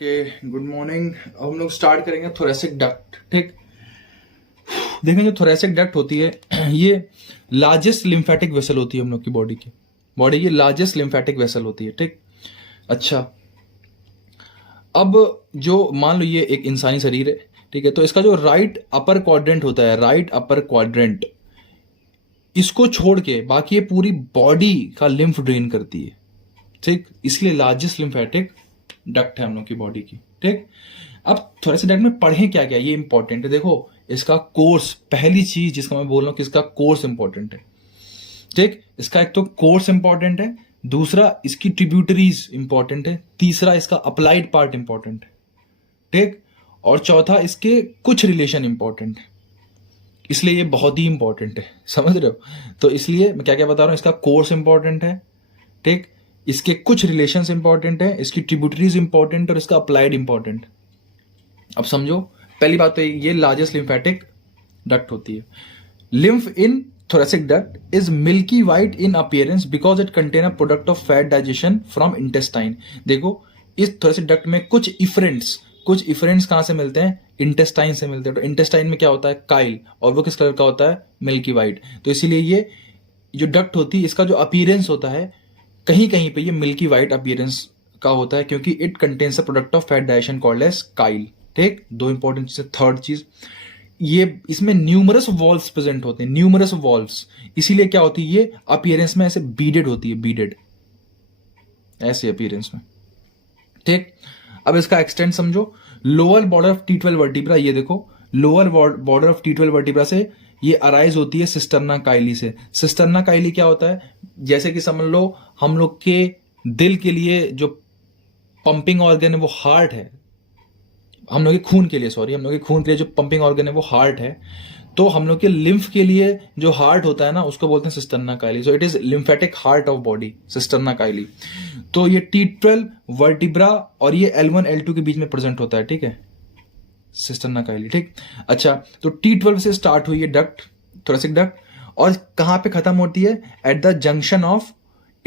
Okay, good morning. अब हम लोग स्टार्ट करेंगे थोरेसिक डक्ट। ठीक, देखें जो थोरेसिक डक्ट होती है ये लार्जेस्ट लिम्फेटिक वेसल होती है हम लोग की बॉडी की लार्जेस्ट लिम्फेटिक वेसल होती है। ठीक, अच्छा, अब जो मान लो ये एक इंसानी शरीर है, ठीक है, तो इसका जो राइट अपर क्वाड्रेंट होता है, राइट अपर क्वाड्रेंट, इसको छोड़ के बाकी ये पूरी बॉडी का लिम्फ ड्रेन करती है। ठीक, इसलिए लार्जेस्ट लिम्फेटिक डक्ट है हम लोग की बॉडी की। ठीक, अब थोरेसिक डक्ट में पढ़ें क्या क्या, ये इंपॉर्टेंट है। देखो इसका कोर्स, पहली चीज जिसका मैं बोल रहा हूं कि इसका कोर्स इंपॉर्टेंट है। ठीक, इसका एक तो कोर्स इंपॉर्टेंट है, दूसरा इसकी ट्रिब्यूटरीज इंपॉर्टेंट है, तीसरा इसका अप्लाइड पार्ट इंपॉर्टेंट है। ठीक, और चौथा इसके कुछ रिलेशन इंपॉर्टेंट है। इसलिए ये बहुत ही इंपॉर्टेंट है, समझ रहे हो? तो इसलिए मैं क्या क्या बता रहा हूं, इसका कोर्स इंपॉर्टेंट है, ठीक, इसके कुछ रिलेशंस इंपॉर्टेंट है, इसकी ट्रिब्यूटरीज इंपॉर्टेंट और इसका अप्लाइड इंपॉर्टेंट। अब समझो, पहली बात तो ये लार्जेस्ट लिम्फेटिक डक्ट होती है। Lymph in thoracic duct is milky white in appearance because it contain a product of fat digestion from intestine। देखो इस thoracic duct में कुछ इफरेंट्स कहां से मिलते हैं? इंटेस्टाइन से मिलते हैं। तो इंटेस्टाइन में क्या होता है? काइल, और वो किस कलर का होता है? Milky white. तो इसीलिए ये जो डक्ट होती है, इसका जो अपीयरेंस होता है, कहीं कहीं पे ये मिल्की वाइट अपीयरेंस का होता है, क्योंकि it contains a product of fat digestion called as chyle. ठीक, दो इंपॉर्टेंट चीज। थर्ड चीज, ये इसमें न्यूमरस वॉल्व्स प्रेजेंट होते हैं, न्यूमरस वॉल्व्स। इसीलिए क्या होती है, ये अपीयरेंस में ऐसे बीडेड होती है, बीडेड ऐसे अपीयरेंस में। ठीक, अब इसका एक्सटेंट समझो। Lower border of T12 vertebra, ये देखो lower border of T12 vertebra से ये अराइज होती है सिस्टर्ना काइली से। सिस्टर्ना काइली क्या होता है? जैसे कि समझ लो हम लोग के दिल के लिए जो पंपिंग ऑर्गन है वो हार्ट है, हम लोग के खून के लिए जो पंपिंग ऑर्गन है वो हार्ट है। तो हम लोग के लिम्फ के लिए जो हार्ट होता है ना, उसको बोलते हैं cisterna Kylie. So it is lymphatic heart of body, cisterna काइली। तो ये T12 वर्टिब्रा और ये L1 L2 के बीच में प्रेजेंट होता है। ठीक है, सिस्टर्ना काइली। ठीक, अच्छा, तो T12 से स्टार्ट हुई है डक्ट, थोरेसिक डक्ट, और कहां पे खत्म होती है? At the junction of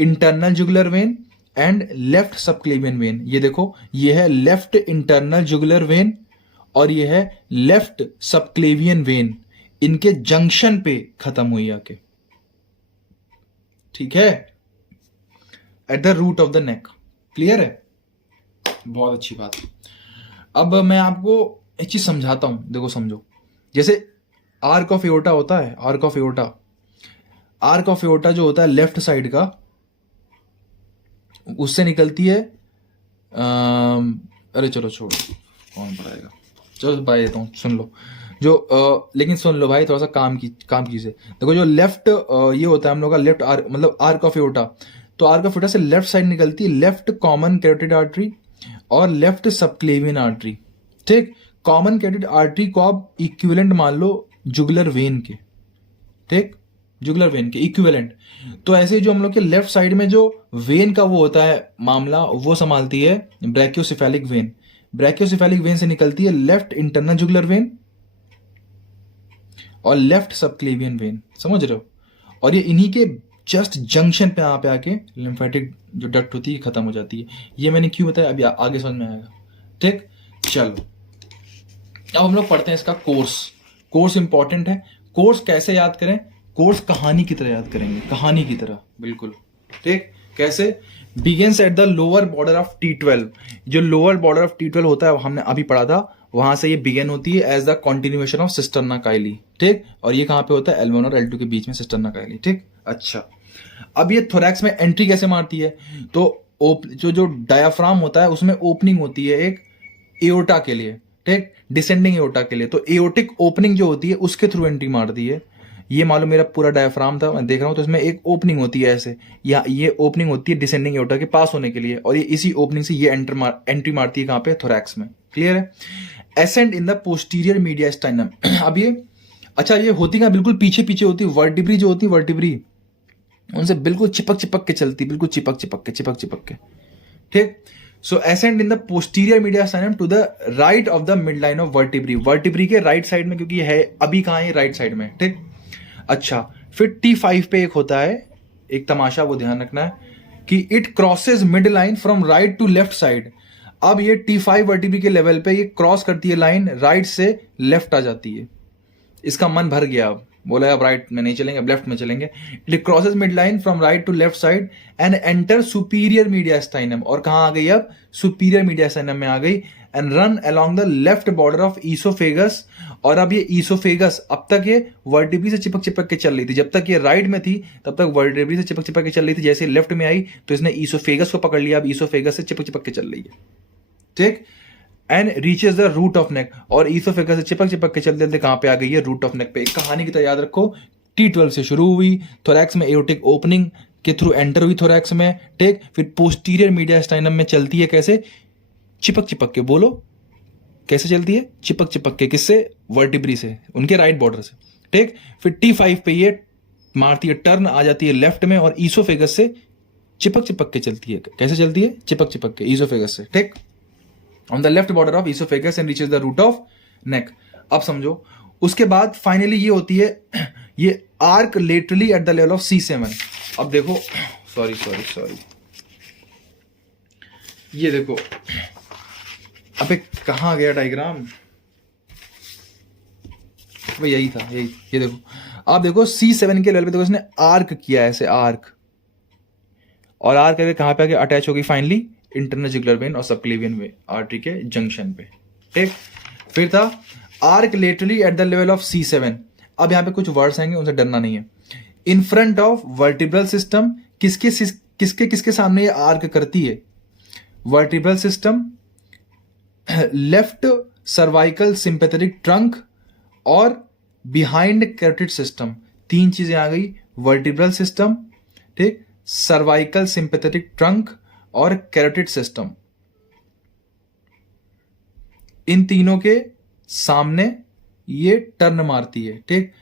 internal jugular when and left subclavian when. ये देखो, ये है लेफ्ट इंटरनल जुगुलर वेन और ये है लेफ्ट सबक्लेवियन वेन, इनके जंक्शन पे खत्म हुई आके। ठीक है, at the root of the neck. Clear है? बहुत अच्छी बात। अब मैं आपको एक चीज समझाता हूं, देखो समझो। जैसे आर्क ऑफ एओर्टा होता है, आर्क ऑफ एओर्टा जो होता है लेफ्ट साइड का, उससे निकलती है अरे चलो छोड़ो, कौन पढ़ाएगा, चलो बता देता हूँ, सुन लो जो लेकिन सुन लो भाई, थोड़ा सा काम कीजिए। देखो जो लेफ्ट ये होता है हम लोग का लेफ्ट मतलब आर्क ऑफ एओर्टा, तो आर्क ऑफ एओर्टा से लेफ्ट साइड निकलती है लेफ्ट कॉमन कैरोटिड आर्टरी और लेफ्ट सबक्लेवियन आर्टरी। ठीक, कॉमन कैरोटिड आर्टरी को आप इक्विवेलेंट मान लो जुगुलर वेन के। ठीक, जुगुलर वेन के इक्विवेलेंट। तो ऐसे जो हम लोग के लेफ्ट साइड में जो वेन का वो होता है मामला, वो संभालती है ब्रैकियोसेफेलिक वेन। ब्रैकियोसेफेलिक वेन से निकलती है लेफ्ट इंटरनल जुगुलर वेन और लेफ्ट सबक्लेवियन वेन, समझ रहे हो? और ये इन्हीं के जस्ट जंक्शन पे यहाँ पे आके लिम्फेटिक जो डक्ट होती है खत्म हो जाती है। ये मैंने क्यों बताया, अभी आगे समझ में आएगा। ठीक, चलो अब हम लोग पढ़ते हैं इसका कोर्स। कोर्स इंपॉर्टेंट है। कोर्स कैसे याद करें? कोर्स कहानी की तरह याद करेंगे, कहानी की तरह, बिल्कुल। ठीक, कैसे? Begins at the lower border of T12। जो लोअर बॉर्डर ऑफ T12 होता है, हमने अभी पढ़ा था, वहां से ये बिगिन होती है as the continuation of cisterna chyli. ठीक, और ये कहां पे होता है? L1 और L2 के बीच में सिस्टर्ना काइली। ठीक, अच्छा, अब ये थोरैक्स में एंट्री कैसे मारती है? तो जो डायाफ्राम होता है उसमें ओपनिंग होती है एक एओर्टा के लिए। ठीक, डिसेंडिंग एओर्टा के लिए। तो एओर्टिक ओपनिंग जो होती है उसके थ्रू एंट्री मारती है। ये मालूम मेरा पूरा डायफ्राम था, मैं देख रहा हूं, तो इसमें एक ओपनिंग होती है ऐसे, या ये ओपनिंग होती है डिसेंडिंग एओर्टा के पास होने के लिए, और ये इसी ओपनिंग से ये एंट्री मारती है कहां पे? थोरैक्स में। क्लियर है? Ascend in the posterior mediastinum. अब ये अच्छा, ये होती कहां? बिल्कुल पीछे पीछे होती है। वर्टिब्री जो होती है, वर्टिब्री उनसे बिल्कुल चिपक के चलती, बिल्कुल चिपक के। ठीक, so ascend in the posterior mediastinum to the right of the mid line of vertebrae. Vertebrae के राइट साइड में, क्योंकि ये है अभी कहां है? राइट साइड में। ठीक, अच्छा, फिर T5 पे एक होता है एक तमाशा, वो ध्यान रखना है कि it crosses mid line from right to left side. अब ये T5 वर्टिब्री के लेवल पे ये क्रॉस करती है लाइन, राइट से लेफ्ट आ जाती है। इसका मन भर गया, अब बोला अब राइट में नहीं चलेंगे, अब लेफ्ट में चलेंगे। It crosses mid line from right to left side and enter superior mediastinum, और कहां आ गई अब, सुपीरियर मीडियास्टाइनम में आ गई, and run along the left border of oesophagus. और अब ये ईसोफेगस, अब तक ये वर्टिब्री से चिपक चिपक के चल रही थी, जब तक ये राइट में थी तब तक वर्टिब्री से चिपक चिपक के चल रही थी, जैसे लेफ्ट में आई तो इसने ईसोफेगस को पकड़ लिया, अब ईसोफेगस से चिपक चिपक के चल रही है, ठीक। And reaches the root of neck, और ईसोफेगस से चिपक चिपक के चलते चलते कहां पे आ गई है, रूट ऑफ नेक पे। एक कहानी की तरह याद रखो, T12 से शुरू हुई, थोरैक्स में एओर्टिक ओपनिंग के थ्रू एंटर हुई थोरैक्स में, ठीक। फिर पोस्टीरियर मीडियास्टाइनम में चलती है कैसे, चिपक चिपक के, बोलो कैसे चलती है, चिपक चिपक के, किससे, वर्टिब्री से, उनके राइट बॉर्डर से, ठीक। फिर T5 पे ये मारती है टर्न, आ जाती है लेफ्ट में, और ईसोफेगस से चिपक चिपक के चलती है, कैसे चलती है, चिपक चिपक के ईसोफेगस से, ठीक, on the left border of oesophagus and reaches the root of neck. अब समझो, उसके बाद फाइनली ये होती है, ये arch laterally at the level of C7। अब देखो, सॉरी, ये देखो, अबे कहां गया डायग्राम, वो यही था, यही, ये देखो, आप देखो C7 के लेवल पे देखो इसने आर्क किया है ऐसे, आर्क, और आर्क करके कहां पे आके अटैच हो गई फाइनली, इंटरनल जुगुलर वेन और सबक्लेवियन वे आर्टरी के जंक्शन पे, ठीक। फिर था arch laterally at the level of C7। अब यहां पे कुछ वर्ड्स आएंगे, उनसे डरना नहीं है। In front of vertebral system, किसके सामने ये आर्क करती है, vertebral system, left cervical sympathetic trunk और बिहाइंड कैरोटिड सिस्टम। तीन चीजें आ गई, वर्टिब्रल सिस्टम, ठीक, सर्वाइकल सिंपैथेटिक ट्रंक और कैरोटिड सिस्टम। इन तीनों के सामने ये टर्न मारती है, ठीक।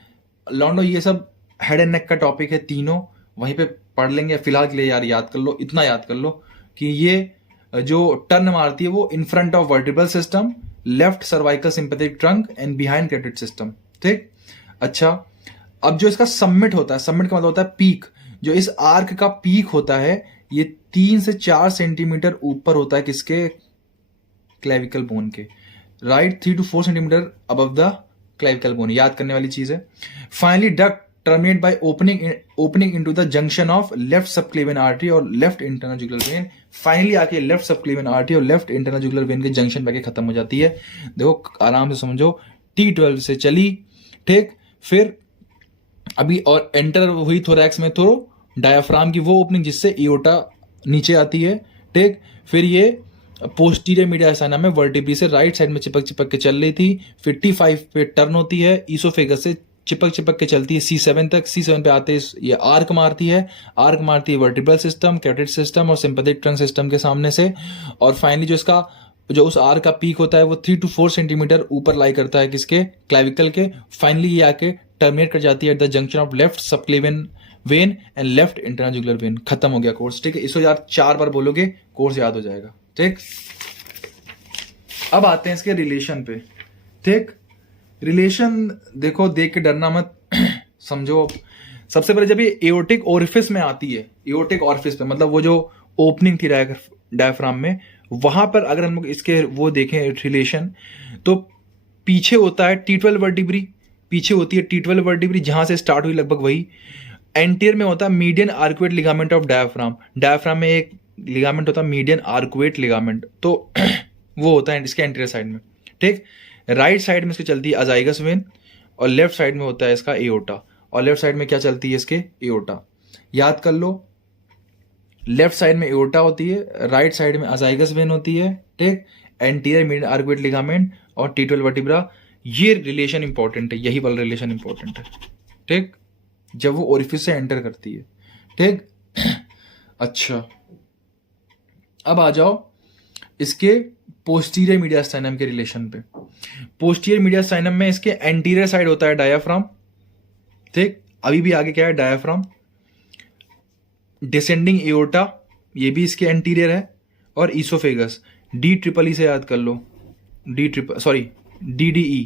लॉन्डो ये सब हेड एंड नेक का टॉपिक है, तीनों वहीं पे पढ़ लेंगे, फिलहाल के लिए यार याद कर लो, इतना याद कर लो कि ये जो टर्न मारती है वो in front of vertebral system, left cervical sympathetic trunk and behind carotid system, ठीक। अच्छा, अब जो इसका सबमिट होता है, सबमिट का मतलब होता है पीक, जो इस आर्क का पीक होता है ये 3 से 4 सेंटीमीटर ऊपर होता है, किसके, क्लेविकल बोन के, right, 3 to 4 centimetre above the clavicle bone, याद करने वाली चीज है। Finally duct terminate by opening into the junction of left subclavian artery और left internal jugular vein. Finally आके लेफ्ट सबक्लेवियन आर्टरी और लेफ्ट इंटरनल जुगुलर वेन के junction पे खत्म हो जाती है। देखो आराम से समझो, T12 से चली, ठीक, फिर अभी और एंटर हुई थोरैक्स में, तो डायाफ्राम की वो ओपनिंग जिससे एओर्टा नीचे आती है, ठीक। फिर ये पोस्टीरियर मीडियास्टाइनम में वर्टिब्री से राइट साइड में चिपक चिपक के चल रही थी। फिर T5 पे टर्न होती है, ईसोफेगस से चिपक चिपक के चलती है C7 तक। C7 पे आते ये आर्क मारती है, वर्टिब्रल सिस्टम, कैरोटिड सिस्टम और सिंपैथेटिक ट्रंक सिस्टम के सामने से। और फाइनली जो उस आर्क का पीक होता है वो 3 to 4 सेंटीमीटर ऊपर लाई करता है, किसके, क्लेविकल के। फाइनली ये आके टर्मिनेट कर जाती है at the junction of left subclavian when and left internal jugular when. खत्म हो गया कोर्स, ठीक है। इसको यार 4 बार बोलोगे कोर्स याद हो जाएगा, ठीक। अब आते हैं इसके रिलेशन पे, ठीक। रिलेशन देखो, देख के डरना मत, समझो। सबसे पहले जब ये एओर्टिक ओरिफिस में आती है, एओर्टिक ओरिफिस पे मतलब वो जो ओपनिंग थी डायफ्राम में, वहां पर अगर हम लोग इसके वो देखें रिलेशन, तो पीछे होता है T12 वर्टिब्री, पीछे होती है T12 वर्टिब्री जहां से स्टार्ट हुई लगभग वही। एंटीरियर में होता है median arcuate ligament of diaphragm, diaphragm में एक लिगामेंट होता है मीडियन आर्कुएट लिगामेंट, तो वो होता है इसके एंटीरियर साइड में, ठीक। राइट साइड में इसकी चलती है अजाइगस वेन और लेफ्ट साइड में होता है इसका एओर्टा। और लेफ्ट साइड में क्या चलती है इसके, एओर्टा। याद कर लो, लेफ्ट साइड में एओर्टा होती है, राइट साइड में अजाइगस वेन होती है, ठीक। एंटीरियर मीडियन आर्कुएट लिगामेंट और T12 वर्टिब्रा, ये रिलेशन इंपॉर्टेंट है, यही वाला रिलेशन इंपॉर्टेंट है, ठीक, जब वो ओरिफिस से एंटर करती है, ठीक। अच्छा, अब आ जाओ इसके पोस्टीरियर मीडियास्टाइनम के रिलेशन पे। पोस्टीरियर मीडियास्टाइनम में इसके एंटीरियर साइड होता है डायाफ्राम, ठीक। अभी भी आगे क्या है, डायाफ्राम, डिसेंडिंग एओर्टा, ये भी इसके एंटीरियर है, और ईसोफेगस। DEEE से याद कर लो, DDE,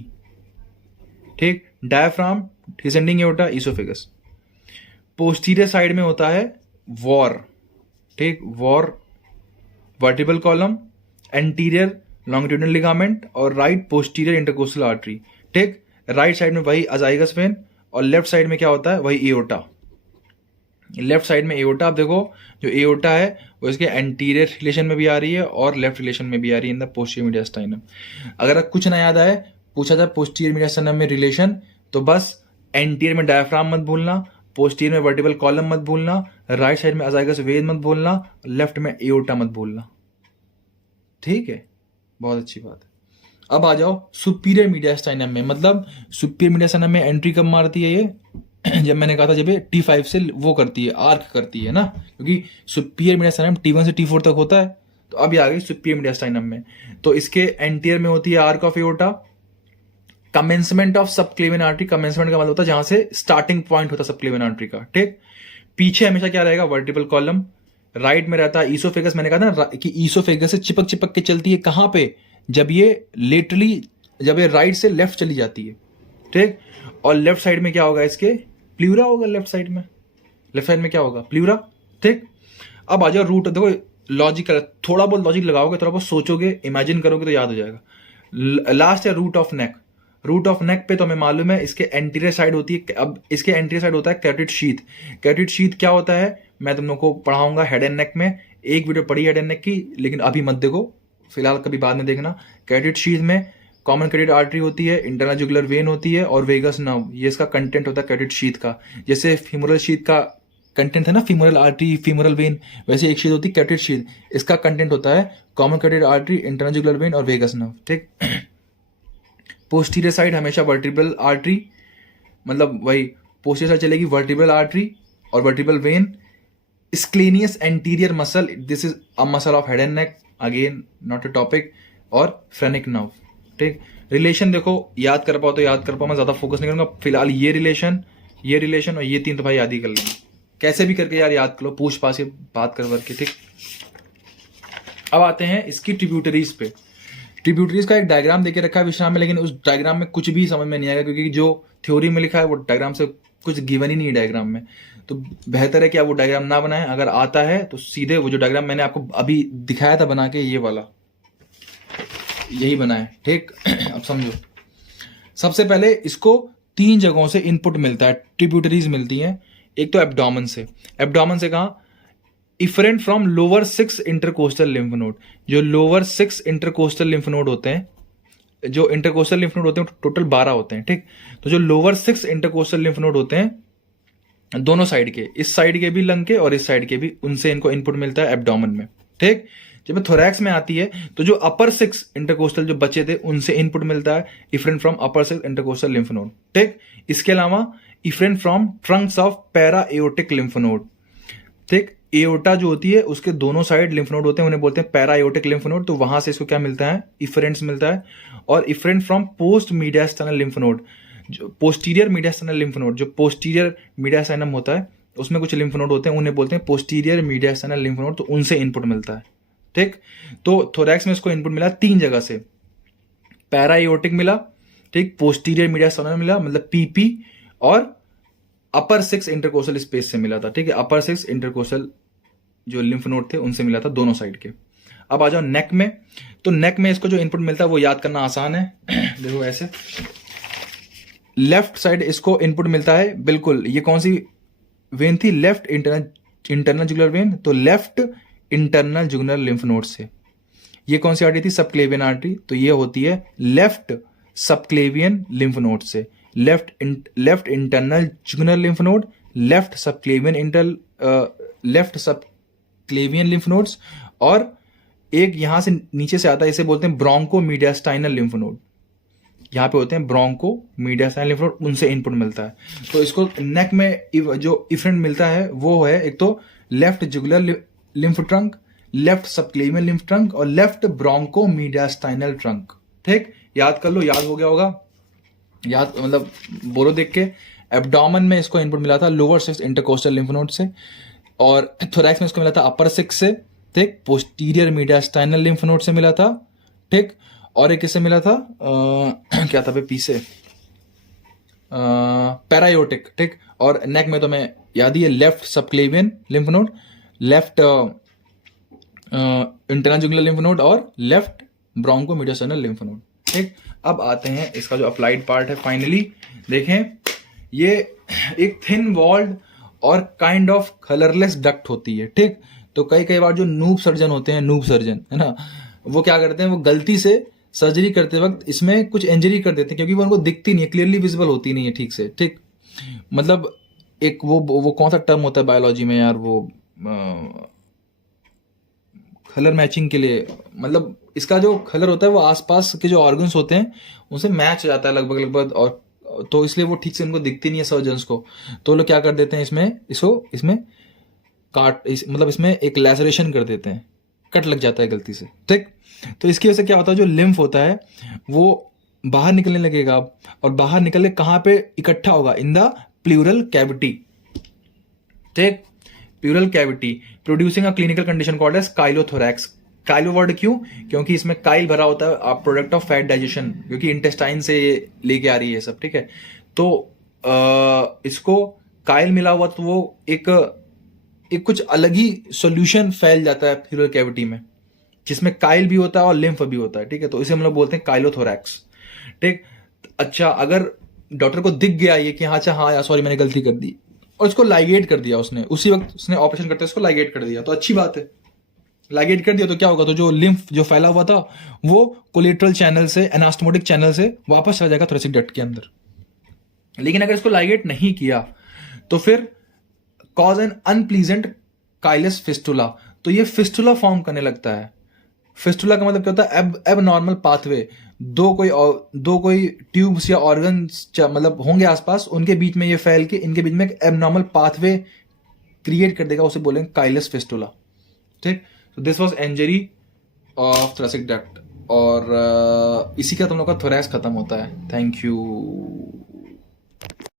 ठीक। Diaphragm, descending aorta, oesophagus. Posterior side में होता है वॉर, ठीक, war, vertebral column, anterior longitudinal ligament और राइट पोस्टीरियर इंटरकोस्टल आर्टरी। ठीक, राइट साइड में वही अजाइगस वेन और लेफ्ट साइड में क्या होता है, वही एओर्टा। लेफ्ट साइड में एओर्टा, आप देखो जो एओर्टा है वो इसके एंटीरियर रिलेशन में भी आ रही है और लेफ्ट रिलेशन में भी आ रही है इन द पोस्टीरियर मीडियास्टाइनम। अगर कुछ ना याद आए, पूछा जाए पोस्टीरियर मीडियास्टाइनम में रिलेशन, तो बस एंटीरियर में डायफ्राम मत भूलना, पोस्टीरियर में वर्टिबल कॉलम मत भूलना, राइट साइड में अजाइगस वेन मत भूलना, लेफ्ट में एओर्टा मत भूलना। ठीक है, बहुत अच्छी बात है। अब आ जाओ सुपीरियर मीडियास्टाइनम में। मतलब सुपीरियर मीडियास्टाइनम में एंट्री कब मारती है ये, जब मैंने कहा था जब ये T5 से वो करती है, आर्क करती है ना, क्योंकि सुपीरियर मीडियास्टाइनम T1 से T4 तक होता है। तो अब ये आ गई सुपीरियर मीडियास्टाइनम में। तो इसके एंटीरियर में होती है arc of aorta, commencement of subclavian artery. Commencement का मतलब होता है जहां से स्टार्टिंग पॉइंट होता है सबक्लेवियन आर्टरी का। ठीक, पीछे हमेशा क्या रहेगा, वर्टिबल कॉलम। राइट में रहता है ईसोफेगस। मैंने कहा था कि ईसोफेगस से चिपक चिपक के चलती है कहां पे, जब ये लेटरली, जब ये राइट से लेफ्ट चली जाती है। ठीक, और लेफ्ट साइड में क्या होगा, इसके प्लूरा होगा। लेफ्ट साइड में क्या होगा, प्लूरा। ठीक, अब आ जाओ रूट। देखो लॉजिकल, थोड़ा बहुत लॉजिक लगाओगे, थोड़ा बहुत सोचोगे, इमेजिन करोगे तो याद हो जाएगा। लास्ट है root of neck. Root of neck पे तो हमें मालूम है इसके एंटीरियर साइड होती है। अब इसके एंटीरियर साइड होता है कैरोटिड शीथ। कैरोटिड शीथ क्या होता है, मैं तुम लोग को पढ़ाऊंगा हेड एंड नेक में। एक वीडियो पढ़ी हेड एंड नेक की, लेकिन अभी मत देखो, फिलहाल कभी बाद में देखना। कैरोटिड शीथ में कॉमन कैरोटिड आर्टरी होती है, इंटरनल जुगुलर वेन होती है और वेगस नर्व। ये इसका कंटेंट होता है कैरोटिड शीथ का। जैसे फीमोरल शीथ का कंटेंट है ना, फीमोरल आर्टरी, फीमोरल वेन, वैसे एक शीथ होती है कैरोटिड शीथ। इसका कंटेंट होता है common carotid artery, internal jugular vein और वेगस नर्व। ठीक, पोस्टीरियर साइड हमेशा वर्टिब्रल आर्टरी, मतलब वही पोस्टीरियर साइड चलेगी वर्टिब्रल आर्टरी और vertebral vein. Scalenus anterior muscle, this is a muscle of head and neck, again not a topic. और phrenic nerve. ठीक, relation देखो याद कर पाओ तो याद कर पाओ, मैं ज्यादा फोकस नहीं करूंगा फिलहाल। ये रिलेशन और ये तीन तो भाई याद ही कर लेंगे, कैसे भी करके यार याद कर लो, पूछ पास के बात कर करके। ठीक, अब आते हैं इसकी ट्रिब्यूटरीज पे। ट्रिब्यूटरीज का एक डायग्राम देके रखा है विश्राम में, लेकिन उस डायग्राम में कुछ भी समझ में नहीं आएगा, क्योंकि जो थ्योरी में लिखा है वो डायग्राम से कुछ गिवन ही नहीं है डायग्राम में। तो बेहतर है कि आप वो डायग्राम ना बनाएं। अगर आता है तो सीधे वो जो डायग्राम मैंने आपको अभी दिखाया था बना के, ये वाला यही बनाए। ठीक, अब समझो। सबसे पहले इसको 3 जगहों से इनपुट मिलता है, ट्रिब्यूटरीज मिलती हैं। एक तो एब्डोमेन से। एब्डोमेन से कहा, efferent from lower 6 intercostal lymph node. जो लोअर 6 इंटरकोस्टल लिम्फ नोड होते हैं, जो इंटरकोस्टल लिम्फ नोड होते हैं टोटल 12 होते हैं। ठीक, तो जो लोअर 6 इंटरकोस्टल लिम्फ नोड होते हैं दोनों साइड के, इस साइड के भी लंग के और इस साइड के भी, उनसे इनको इनपुट मिलता है एब्डोमेन में। ठीक, जब थोरैक्स में आती है तो जो अपर 6 इंटरकोस्टल जो बचे थे उनसे इनपुट मिलता है efferent from upper 6 intercostal lymph node. ठीक, इसके अलावा efferent from Trunks of para aortic lymph node. ठीक, एओर्टा जो होती है उसके दोनों साइड लिम्फ नोड होते हैं, उन्हें बोलते हैं पैरा एओटिक लिम्फ नोड। तो वहां से इसको क्या मिलता है, इफरेंट्स मिलता है। और efferent from post mediastinal lymph node, जो पोस्टीरियर मीडियास्टाइनल लिम्फ नोड, जो पोस्टीरियर मीडियास्टाइनम होता है उसमें कुछ लिम्फ नोड होते हैं, उन्हें बोलते हैं पोस्टीरियर मीडियास्टाइनल लिम्फ नोड। तो उनसे इनपुट मिलता है। ठीक, तो थोरैक्स में इसको इनपुट मिला 3 जगह से, पैरा एओटिक मिला, ठीक, पोस्टीरियर मीडियास्टाइनल मिला मतलब पीपी, और अपर 6 इंटरकोस्टल स्पेस से मिला था। ठीक है, अपर 6 इंटरकोस्टल जो लिम्फ नोड थे उनसे मिला था दोनों साइड के। अब आ जाओ नेक में। तो नेक में इसको जो इनपुट मिलता है वो याद करना आसान है। देखो ऐसे लेफ्ट साइड इसको इनपुट मिलता है, बिल्कुल ये कौन सी वेन थी, लेफ्ट इंटरनल जुगुलर वेन। तो left internal jugular lymph node से। ये कौन सी आर्टरी थी, सबक्लेवियन आर्टरी। तो ये होती है लेफ्ट सबक्लेवियन लिम्फ नोड से। Left internal jugular lymph node, left subclavian lymph nodes, और एक यहां से नीचे से आता है, इसे बोलते हैं ब्रोंको मीडियास्टाइनल लिम्फ नोड। यहाँ पे होते हैं ब्रोंको मीडियास्टाइनल लिम्फ नोड, उनसे इनपुट मिलता है। तो इसको नेक में जो इफरेंट मिलता है वो है एक तो left jugular lymph trunk, left subclavian lymph trunk और लेफ्ट ब्रोंको मीडियास्टाइनल ट्रंक। ठीक, याद कर लो, याद हो गया होगा, याद मतलब बोलो देख के। एब्डोमेन में इसको इनपुट मिला था लोअर 6 इंटरकोस्टल लिम्फ नोड से, और थोरैक्स में इसको मिला था अपर 6 से। ठीक, पोस्टीरियर मीडियास्टाइनल लिम्फ नोड से मिला था। ठीक, और एक किससे मिला था, क्या था पी से, पैरायोटिक। ठीक, और नेक में तो मैं याद ही है left subclavian lymph node, left internal jugular lymph node और लेफ्ट ब्रोंको मीडियोस्टर्नल लिम्फ नोड। ठीक, अब आते हैं इसका जो अप्लाइड पार्ट है। फाइनली देखें, ये एक थिन वॉल्ड और काइंड ऑफ कलरलेस डक्ट होती है। ठीक, तो कई बार जो नूब सर्जन होते हैं, नूब सर्जन है ना, वो क्या करते हैं, वो गलती से सर्जरी करते वक्त इसमें कुछ इंजरी कर देते हैं, क्योंकि वो उनको दिखती नहीं है, क्लियरली विजिबल होती नहीं है ठीक से। ठीक, मतलब एक वो कौन सा टर्म होता है बायोलॉजी में यार, वो कलर मैचिंग के लिए, मतलब इसका जो कलर होता है वो आसपास के जो ऑर्गन्स होते हैं उनसे मैच हो जाता है लगभग, और तो इसलिए वो ठीक से उनको दिखती नहीं है सर्जन्स को। तो लोग क्या कर देते हैं, इसमें मतलब इसमें एक लैसरेशन कर देते हैं, कट लग जाता है गलती से। ठीक, तो इसकी वजह से क्या होता है, जो लिम्फ होता है वो बाहर निकलने लगेगा, और बाहर निकल के कहाँ पे इकट्ठा होगा, इन द प्लूरल कैविटी। ठीक, pleural cavity producing a clinical condition called as chylothorax. Chylo word क्यों, क्योंकि इसमें काइल भरा होता है, प्रोडक्ट ऑफ फैट डाइजेशन, क्योंकि इंटेस्टाइन से ये लेके आ रही है सब। ठीक है, तो इसको काइल मिला हुआ, तो वो एक कुछ अलग ही सॉल्यूशन फैल जाता है प्लूरल कैविटी में, जिसमें काइल भी होता है और लिम्फ भी होता है। ठीक है, तो इसे हम लोग बोलते हैं काइलोथोरैक्स। ठीक, अच्छा, अगर डॉक्टर को दिख गया ये कि हाँ, अच्छा हाँ यार सॉरी मैंने गलती कर दी, और उसको लाइगेट कर दिया, उसने उसी वक्त उसने ऑपरेशन करते उसको लाइगेट कर दिया, तो अच्छी बात है। लाइगेट कर दिया तो क्या होगा, तो जो लिम्फ जो फैला हुआ था वो कोलेट्रल चैनल से, एनास्टोमोटिक चैनल से वापस आ जाएगा थोरेसिक डक्ट के अंदर। लेकिन अगर इसको लाइगेट नहीं किया तो फिर कॉज एन अनप्लीजेंट काइलस फिस्टुला, तो ये फिस्टुला फॉर्म करने लगता है। फिस्टुला का मतलब क्या होता है, एब नॉर्मल पाथवे, दो कोई ट्यूब्स या ऑर्गन्स मतलब होंगे आसपास, उनके बीच में ये फैल के इनके बीच में एक एबनॉर्मल पाथवे क्रिएट कर देगा, उसे बोलेंगे काइलस फिस्टुला। ठीक, तो this was injury of thoracic duct, और इसी का तुम लोग का थोरैक्स खत्म होता है। Thank you.